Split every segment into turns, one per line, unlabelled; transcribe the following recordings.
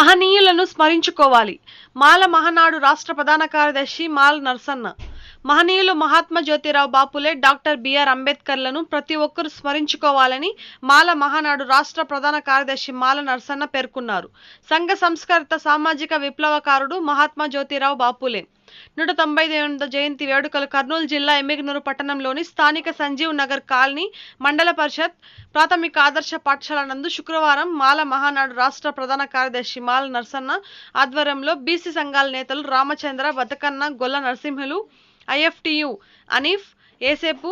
మహనీయులను స్మరించుకోవాలి. మాల మహనాడు రాష్ట్ర ప్రధాన కార్యదర్శి మాల్ నర్సన్న. మహనీయులు Mahatma Jyotirao Phule doctor B R అంబేద్కర్లను ప్రతి ఒక్కరూ స్మరించుకోవాలని మాల మహానాడు రాష్ట్ర ప్రధాన కార్యదర్శి మాల నరసన్న పేర్కొన్నారు. సంఘ సంస్కర్త సామాజిక విప్లవకారుడు మహాత్మా జ్యోతిరావు బాపులే. నూట తొంభై ఎనిమిది జయంతి వేడుకలు కర్నూలు జిల్లా ఎమ్మిగనూరు పట్టణంలోని స్థానిక సంజీవ్ నగర్ కాలనీ మండల పరిషత్ ప్రాథమిక ఆదర్శ పాఠశాల నందు శుక్రవారం మాల మహానాడు రాష్ట్ర ప్రధాన కార్యదర్శి మాల నరసన్న ఆధ్వర్యంలో బీసీ సంఘాల నేతలు రామచంద్ర బతకన్న గొల్ల నరసింహులు ఐఎఫ్టియు అనీఫ్ ఏసేపు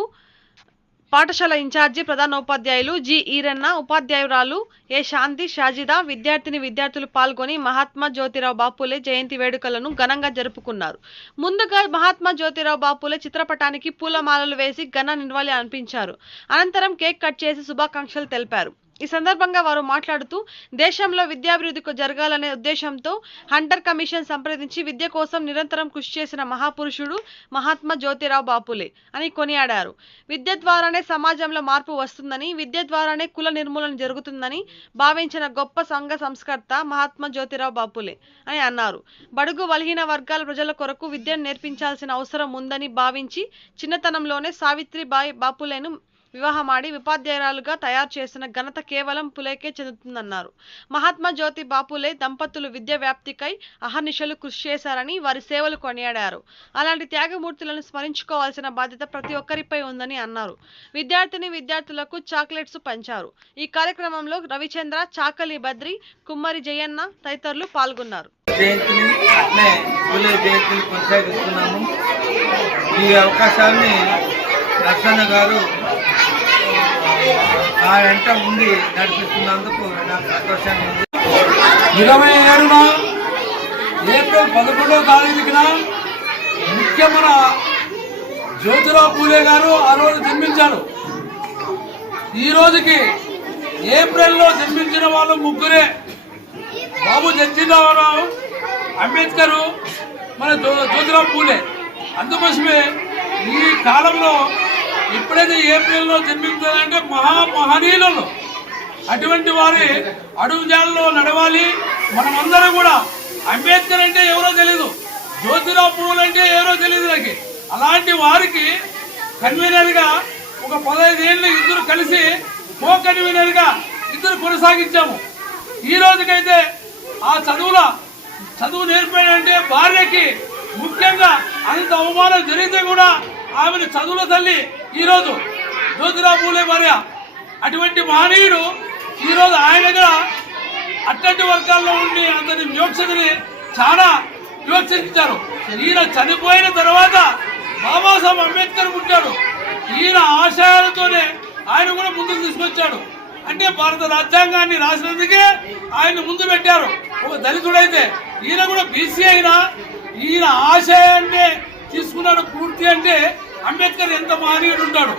పాఠశాల ఇన్ఛార్జి ప్రధానోపాధ్యాయులు జి ఈరన్న ఉపాధ్యాయురాలు ఏ శాంతి షాజిదా విద్యార్థిని విద్యార్థులు పాల్గొని మహాత్మా జ్యోతిరావు బాపులే జయంతి వేడుకలను ఘనంగా జరుపుకున్నారు. ముందుగా మహాత్మా జ్యోతిరావు బాపులే చిత్రపటానికి పూలమాలలు వేసి ఘన నివాళి అనిపించారు అనంతరం కేక్ కట్ చేసి శుభాకాంక్షలు తెలిపారు. ఈ సందర్భంగా వారు మాట్లాడుతూ దేశంలో విద్యాభివృద్ధికి జరగాలనే ఉద్దేశంతో హంటర్ కమిషన్ సంప్రదించి విద్య కోసం నిరంతరం కృషి చేసిన మహాపురుషుడు మహాత్మా జ్యోతిరావు బాపులే అని కొనియాడారు. విద్య ద్వారానే సమాజంలో మార్పు వస్తుందని విద్య ద్వారానే కుల నిర్మూలన జరుగుతుందని భావించిన గొప్ప సంఘ సంస్కర్త మహాత్మా జ్యోతిరావు బాపులే అని అన్నారు. బడుగు బలహీన వర్గాల ప్రజల కొరకు విద్యను నేర్పించాల్సిన అవసరం ఉందని భావించి చిన్నతనంలోనే సావిత్రిబాయి బాపులేను వివాహమాడి ఉపాధ్యాయురాలుగా తయారు చేసిన ఘనత కేవలం పులేకే చెందుతుందన్నారు. మహాత్మా జ్యోతి బాపులే దంపతులు విద్య వ్యాప్తికై అహర్నిశలు కృషి చేశారని వారి సేవలు కొనియాడారు. అలాంటి త్యాగమూర్తులను స్మరించుకోవాల్సిన బాధ్యత ప్రతి ఒక్కరిపై ఉందని అన్నారు. విద్యార్థిని విద్యార్థులకు చాక్లెట్స్ పంచారు. ఈ కార్యక్రమంలో రవిచంద్ర చాకలి బద్రి కుమ్మరి జయన్న తదితరులు పాల్గొన్నారు.
జయంతిని ఈ అవకాశాన్ని నర్సన్న గారు ఆ వెంట ఉండి నడిపిస్తున్నందుకు నాకు సంతోషంగా ఉంది.
ఇరవై ఏడున ఏప్రిల్ పదకొండవ తారీఖున ముఖ్యమైన జ్యోతిరావు పూలే గారు ఆ రోజు జన్మించారు. ఈ రోజుకి ఏప్రిల్లో జన్మించిన వాళ్ళు ముగ్గురే. బాబు జగ్జీరావు అంబేద్కర్ మన జ్యోతిరావు పూలే. అందుకోసమే ఈ కాలంలో ఎప్పుడైతే ఏప్రిల్లో జన్మించారంటే మహా మహనీయులలో అటువంటి వారి అడుగుజాడలో నడవాలి. మనమందరం కూడా అంబేద్కర్ అంటే ఎవరో తెలీదు. జ్యోతిరావు పూలు అంటే ఎవరో తెలియదు నాకు. అలాంటి వారికి కన్వీనర్గా ఒక పదహైదు ఏళ్ళు ఇద్దరు కలిసి కో కన్వీనర్గా ఇద్దరు కొనసాగించాము. ఈ రోజుకైతే ఆ చదువుల చదువు నేర్పాడంటే భార్యకి ముఖ్యంగా అంత అవమానం జరిగితే కూడా ఆమెను చదువుల తల్లి ఈరోజు జ్యోతిరావు పూలే భార్య. అటువంటి మహనీయుడు ఈరోజు ఆయన కూడా అట్టంటి వర్గాల్లో ఉండి అతని వివక్షతని చాలా వివక్షించారు. ఈయన చనిపోయిన తర్వాత బాబాసాహెబ్ అంబేద్కర్ పుట్టాడు. ఈయన ఆశయాలతోనే ఆయన కూడా ముందుకు తీసుకొచ్చాడు. అంటే భారత రాజ్యాంగాన్ని రాసినందుకే ఆయన ముందు పెట్టారు. ఒక దళితుడైతే ఈయన కూడా బీసీ అయినా ఈయన ఆశయాన్నే తీసుకున్నాడు పూర్తి అంటే అంబేద్కర్ ఎంత మహనీయుడు ఉంటాడు?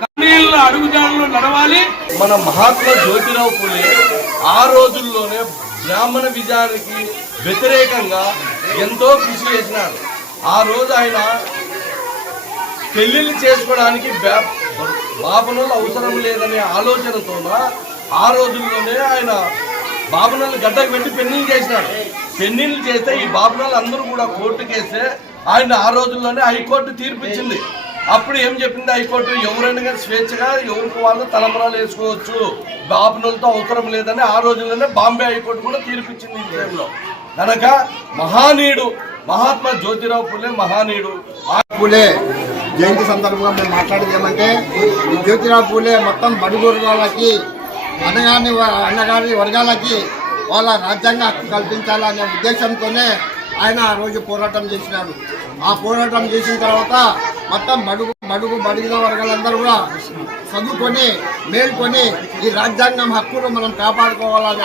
కన్నీళ్ళ అడుగుజాడలో నడవాలి.
మన మహాత్మా జ్యోతిరావు పులే ఆ రోజుల్లోనే బ్రాహ్మణ విజయానికి వ్యతిరేకంగా ఎంతో కృషి చేసినాడు ఆ రోజు ఆయన పెళ్ళిళ్ళు చేసుకోవడానికి బ్యా- అవసరం లేదనే ఆలోచనతో ఆ రోజుల్లోనే ఆయన బాపనలు గడ్డకు పెట్టి పెళ్ళిళ్ళు చేసినాడు. పెన్నిళ్ళు చేస్తే ఈ బాపనలు అందరూ కూడా కోర్టుకేస్తే ఆయన ఆ రోజుల్లోనే హైకోర్టు తీర్పు ఇచ్చింది అప్పుడు ఏం చెప్పింది హైకోర్టు? ఎవరైనా కానీ స్వేచ్ఛగా ఎవరికి వాళ్ళు తలంబరాలు వేసుకోవచ్చు బాపనులతో అవసరం లేదని ఆ రోజుల్లోనే బాంబే హైకోర్టు కూడా తీర్పు ఇచ్చింది ఈ విషయంలో. కనుక మహానీయుడు మహాత్మా జ్యోతిరావు పులే మహానీయుడు.
పూలే జయంతి సందర్భంగా మేము మాట్లాడేది ఏమంటే ఈ జ్యోతిరావు పూలే మొత్తం బడుగు వాళ్ళకి అనగాని వ- అన్నగాని వర్గాలకి వాళ్ళ రాజ్యాంగ హక్కు కల్పించాలనే ఉద్దేశంతోనే ఆయన ఆ రోజు పోరాటం చేసినాడు. ఆ పోరాటం చేసిన తర్వాత మొత్తం మడుగు మడుగు బడుగుల వర్గాలందరూ కూడా చదువుకొని మేల్కొని ఈ రాజ్యాంగం హక్కును మనం కాపాడుకోవాలనే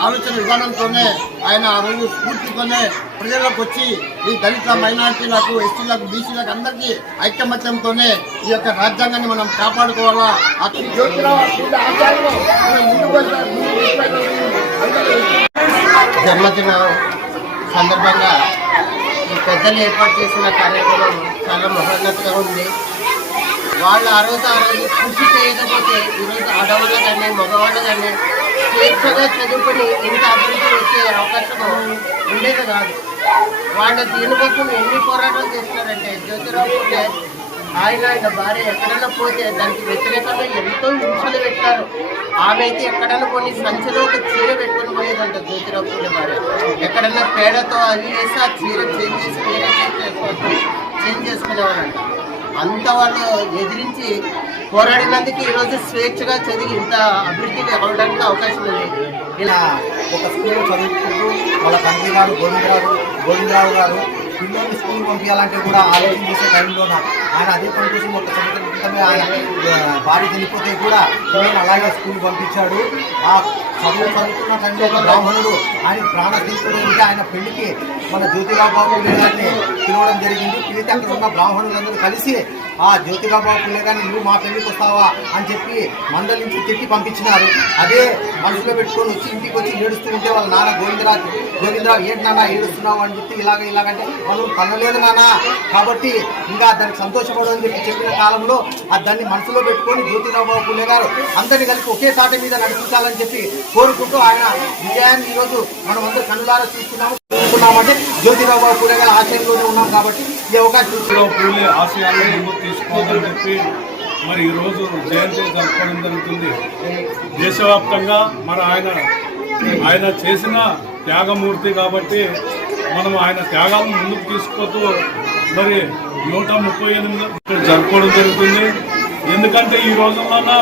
ఆలోచన విధానంతోనే ఆయన ఆ రోజు స్ఫూర్తితోనే ప్రజలకు వచ్చి ఈ దళిత మైనార్టీలకు ఎస్టీలకు బీసీలకు అందరికీ ఐకమత్యంతోనే ఈ యొక్క రాజ్యాంగాన్ని మనం కాపాడుకోవాలా? ఆ జన్మదిన సందర్భంగా పెద్దలు ఏర్పాటు చేసిన కార్యక్రమం చాలా మహోన్నతగా ఉంది. వాళ్ళు ఆ రోజు ఆ రోజు కృషి చేయకపోతే ఈరోజు ఆడవాళ్ళు కానీ మగవాళ్ళు కానీ స్వేచ్ఛగా చదువుకొని ఇంత అభివృద్ధి వచ్చే అవకాశం
అవకాశం ఉండేది కాదు. వాళ్ళు దీనికోసం ఎన్ని పోరాటాలు చేస్తున్నారంటే జ్యోతిరావు పూలే ఆయన ఆయన భార్య ఎక్కడైనా పోతే దానికి వ్యతిరేకంగా ఎంతో హింసలు పెట్టారు. ఆమె అయితే ఎక్కడైనా కొన్ని సంచిలో ఒక చీర పెట్టుకొని పోయేదంట జ్యోతిరావు పూలే భార్య. ఎక్కడైనా పేడతో అవి వేసి ఆ చీర చేంజ్ చేసి వేరే చేంజ్ చేసుకునేవాళ్ళంట అంత వాళ్ళు ఎదిరించి పోరాడినందుకు ఈరోజు స్వేచ్ఛగా చదివి ఇంత అభివృద్ధి అవ్వడానికి అవకాశం ఉంది. ఇలా
ఒక స్కూల్ చదువుకుంటూ వాళ్ళ తండ్రి గారు గోవిందరావు గోవిందరావు గారు పిల్లల్ని స్కూల్ పంపించాలంటే కూడా ఆలోచన చేసే టైంలో ఆయన అదే పని కోసం ఒక సంవత్సరం క్రితమే ఆయన భార్య చనిపోతే కూడా అలాగే స్కూల్ పంపించాడు. ఆ చదువు చదువుతున్న టైంలో ఒక బ్రాహ్మణుడు ఆయన ప్రాణ తీసుకుని ఉంటే ఆయన పెళ్ళికి మన జ్యోతిరావు బాబు పిలవడం జరిగింది. పిలిస్తే అక్కడ ఉన్న బ్రాహ్మణులందరూ కలిసి ఆ జ్యోతిరావు బాబు నువ్వు మా పెళ్ళికి వస్తావా? అని చెప్పి మండలించి తిట్టి పంపించినారు. అదే మనసులో పెట్టుకొని వచ్చి ఇంటికి వచ్చి ఏడుస్తూ ఉంటే వాళ్ళ నాన్న గోవిందరాజు గోవిందరావు ఏంటి నాన్న ఏడుస్తున్నావు? అని చెప్పి ఇలాగ ఇలాగంటే వాళ్ళు కనలేదు నాన్న. కాబట్టి ఇంకా దానికి సంతోషపడని చెప్పి చెప్పిన కాలంలో ఆ దాన్ని మనసులో పెట్టుకొని జ్యోతిరాబాబు పుల్లే గారు అందరిని కలిపి ఒకే తాట మీద నడిపించాలని చెప్పి కోరుకుంటూ ఆయన విజయాన్ని ఈరోజు మనం అందరూ కన్నులారా చూస్తున్నాము. చూస్తున్నామంటే జ్యోతిరావు బాబు పుల్లే గారి ఆశయంలోనే ఉన్నాం కాబట్టి ఈ అవకాశం
పూలే ఆశయాలను తీసుకోవాలని చెప్పి మరి ఈరోజు జయంతి జరుపుకోవడం జరుగుతుంది. దేశవ్యాప్తంగా మరి ఆయన ఆయన చేసిన త్యాగమూర్తి కాబట్టి మనం ఆయన త్యాగాలను ముందుకు తీసుకుపోతూ మరి నూట ముప్పై ఎనిమిది జరుపుకోవడం జరుగుతుంది. ఎందుకంటే ఈ రోజుల్లోనా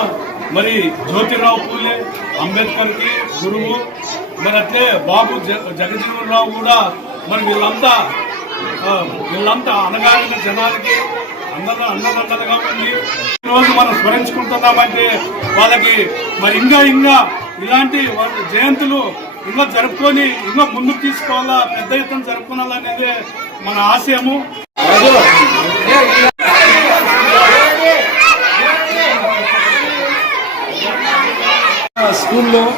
మరి జ్యోతిరావు పూలే అంబేద్కర్కి గురువు. మరి అట్లే బాబు జ జగజీవన్ రావు కూడా మరి వీళ్ళంతా వీళ్ళంతా అనగారిన జనాలకి అందరూ అన్నదండలుగా ఉంది ఈరోజు మనం స్మరించుకుంటున్నామంటే వాళ్ళకి మరి ఇంకా ఇంకా ఇలాంటి వాళ్ళ జయంతులు ఇంకా జరుపుకొని ఇంకా ముందుకు తీసుకోవాలా పెద్ద ఎత్తున జరుపుకోవాలనేది మన ఆశయము. రోజుల్లో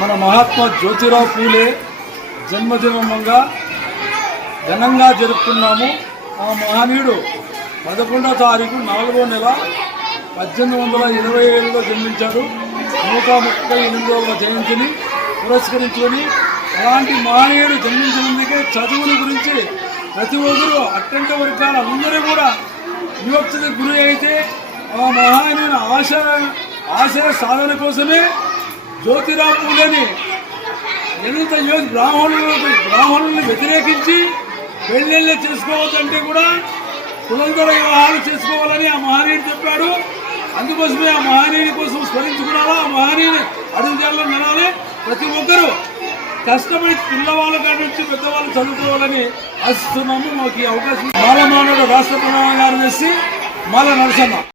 మన మహాత్మా జ్యోతిరావు పూలే జన్మదినంగా ఘనంగా జరుపుకున్నాము. ఆ మహనీయుడు పదకొండవ తారీఖు నాలుగో నెల పద్దెనిమిది వందల ఇరవై ఏడులో జన్మించాడు. నూట ముప్పై ఎనిమిదవ జయంతిని పురస్కరించుకొని అలాంటి మహనీయుడు జన్మించినందుకే చదువుని గురించి ప్రతి ఒక్కరూ అట్టంట వర్గాల అందరూ కూడా వివక్షత గురి అయితే ఆ మహానీయుని ఆశ ఆశయ సాధన కోసమే జ్యోతిరావు పూలేని ఎంత యోగి బ్రాహ్మణులు బ్రాహ్మణుల్ని వ్యతిరేకించి పెళ్ళిళ్ళు చేసుకోవద్దంటే కూడా కులంతర వివాహాలు చేసుకోవాలని ఆ మహనీయుడు చెప్పాడు. అందుకోసమే ఆ మహనీయుని కోసం స్మరించుకున్నారా ఆ మహనీయుని అడుగుజాల్లో నడాలి ప్రతి ఒక్కరూ కష్టపడి పిల్లవాళ్ళ కాడి నుంచి పెద్దవాళ్ళు చదువుకోవాలని ఆశిస్తున్నాము మాకు ఈ అవకాశం బాలమానవుడు రాష్ట్ర ప్రధాన కార్యదర్శి మాల నరసన్న